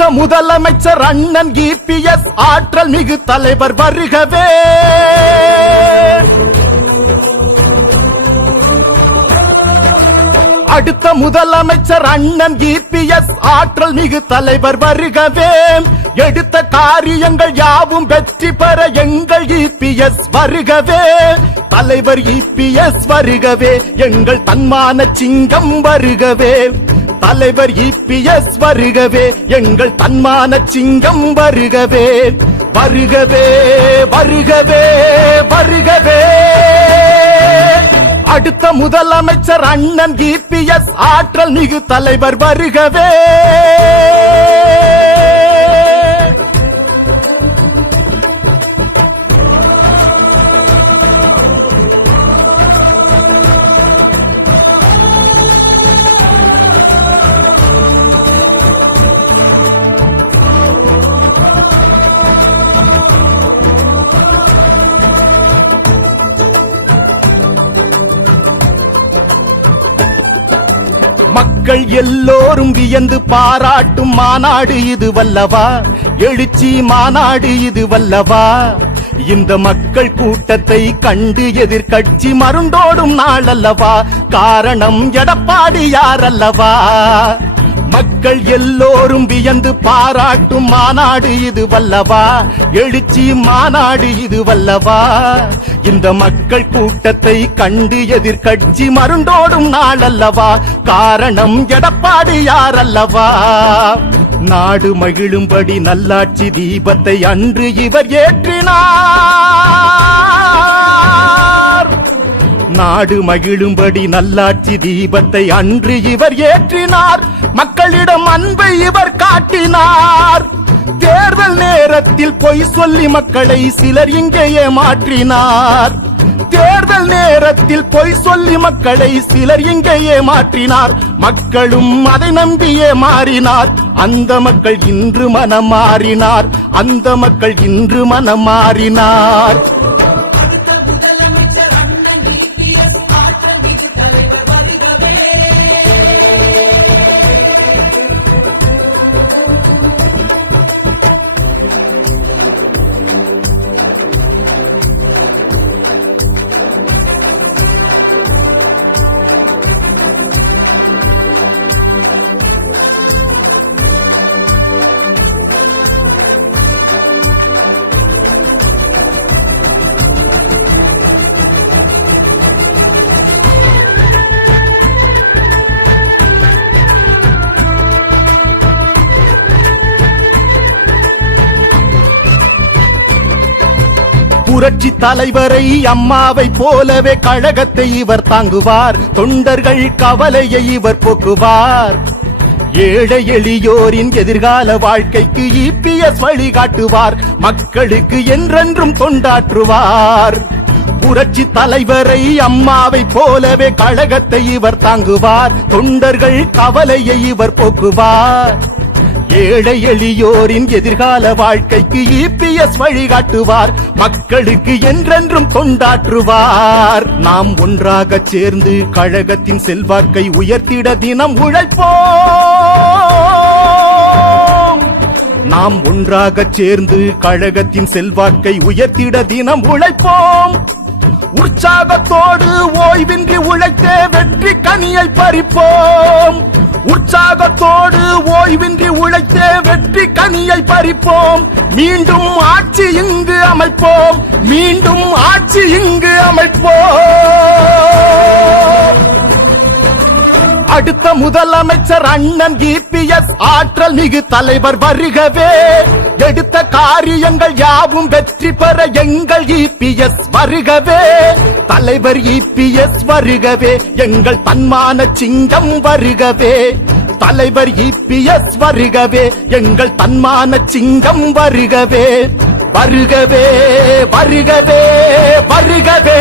அடுத்த முதலமைச்சர் அண்ணன் EPS ஆற்றல் மிகு தலைவர் வருகவே. அடுத்த முதலமைச்சர் அண்ணன் EPS ஆற்றல் மிகு தலைவர் வருகவே. எடுத்த காரியங்கள் யாவும் வெற்றி பெற எங்கள் EPS வருகவே. தலைவர் EPS வருகவே, எங்கள் தன்மான சிங்கம் வருகவே. தலைவர் EPS வருகவே, எங்கள் தன்மான சிங்கம் வருகவே. வருகவே வருகவே வருகவே. அடுத்த முதலமைச்சர் அண்ணன் EPS ஆற்றல் மிகு தலைவர் வருகவே. மக்கள் எல்லோரும் வியந்து பாராட்டும் மாநாடு இது வல்லவா, எழுச்சி மாநாடு இது வல்லவா. இந்த மக்கள் கூட்டத்தை கண்டு எதிர்க்கட்சி மருண்டோடும் நாள் அல்லவா, காரணம் எடப்பாடியார் அல்லவா. மக்கள் எல்லோரும் வியந்து பாராட்டும் மாநாடு இது வல்லவா, எழுச்சி மாநாடு இது வல்லவா. இந்த மக்கள் கூட்டத்தை கண்டு எதிர்க்கட்சி மருண்டோடும் நாள் அல்லவா, காரணம் எடப்பாடியார் அல்லவா. நாடு மகிழும்படி நல்லாட்சி தீபத்தை அன்று இவர் ஏற்றினார். நாடு மகிழும்படி நல்லாட்சி தீபத்தை அன்று இவர் ஏற்றினார். மக்களிடம் அன்பை இவர் காட்டினார். தேர்தல் நேரத்தில் பொய் சொல்லி மக்களை சிலர் இங்கே ஏமாற்றினார். தேர்தல் நேரத்தில் பொய் சொல்லி மக்களை சிலர் இங்கே ஏமாற்றினார். மக்களும் அதை நம்பியே மாறினார். அந்த மக்கள் இன்று மனம் மாறினார். அந்த மக்கள் இன்று மனம் மாறினார். புரட்சி தலைவரை அம்மாவை போலவே கழகத்தை இவர் தாங்குவார். தொண்டர்கள் கவலையை இவர் போக்குவார். ஏழை எளியோரின் எதிர்கால வாழ்க்கைக்கு EPS வழிகாட்டுவார். மக்களுக்கு என்றென்றும் தொண்டாற்றுவார். புரட்சி தலைவரை அம்மாவை போலவே கழகத்தை இவர் தாங்குவார். தொண்டர்கள் கவலையை இவர் போக்குவார். ஏழை எளியோரின் எதிர்கால வாழ்க்கைக்கு EPS வழிகாட்டுவார். மக்களுக்கு என்றென்றும் தொண்டாற்றுவார். நாம் ஒன்றாக சேர்ந்து கழகத்தின் செல்வாக்கை உயர்த்திட தினம் உழைப்போம். நாம் ஒன்றாக சேர்ந்து கழகத்தின் செல்வாக்கை உயர்த்திட தினம் உழைப்போம். உற்சாகத்தோடு ஓய்வின்றி உழைத்தே வெற்றி கனியை பறிப்போம். உற்சாகத்தோடு ஓய்வின்றி உழைத்தே வெற்றி கனியை பறிப்போம். மீண்டும் ஆட்சி இங்கு அமைப்போம். மீண்டும் ஆட்சி இங்கு அமைப்போம். அடுத்த முதலமைச்சர் அண்ணன் EPS ஆற்றல் மிகு தலைவர் வருகவே. எடுத்த காரியங்கள் யாவும் வெற்றி பெற எங்கள் EPS வருகவே. தலைவர் EPS வருகவே, எங்கள் தன்மான சிங்கம் வருகவே. தலைவர் EPS வருகவே, எங்கள் தன்மான சிங்கம் வருகவே. வருகவே வருகவே வருகவே.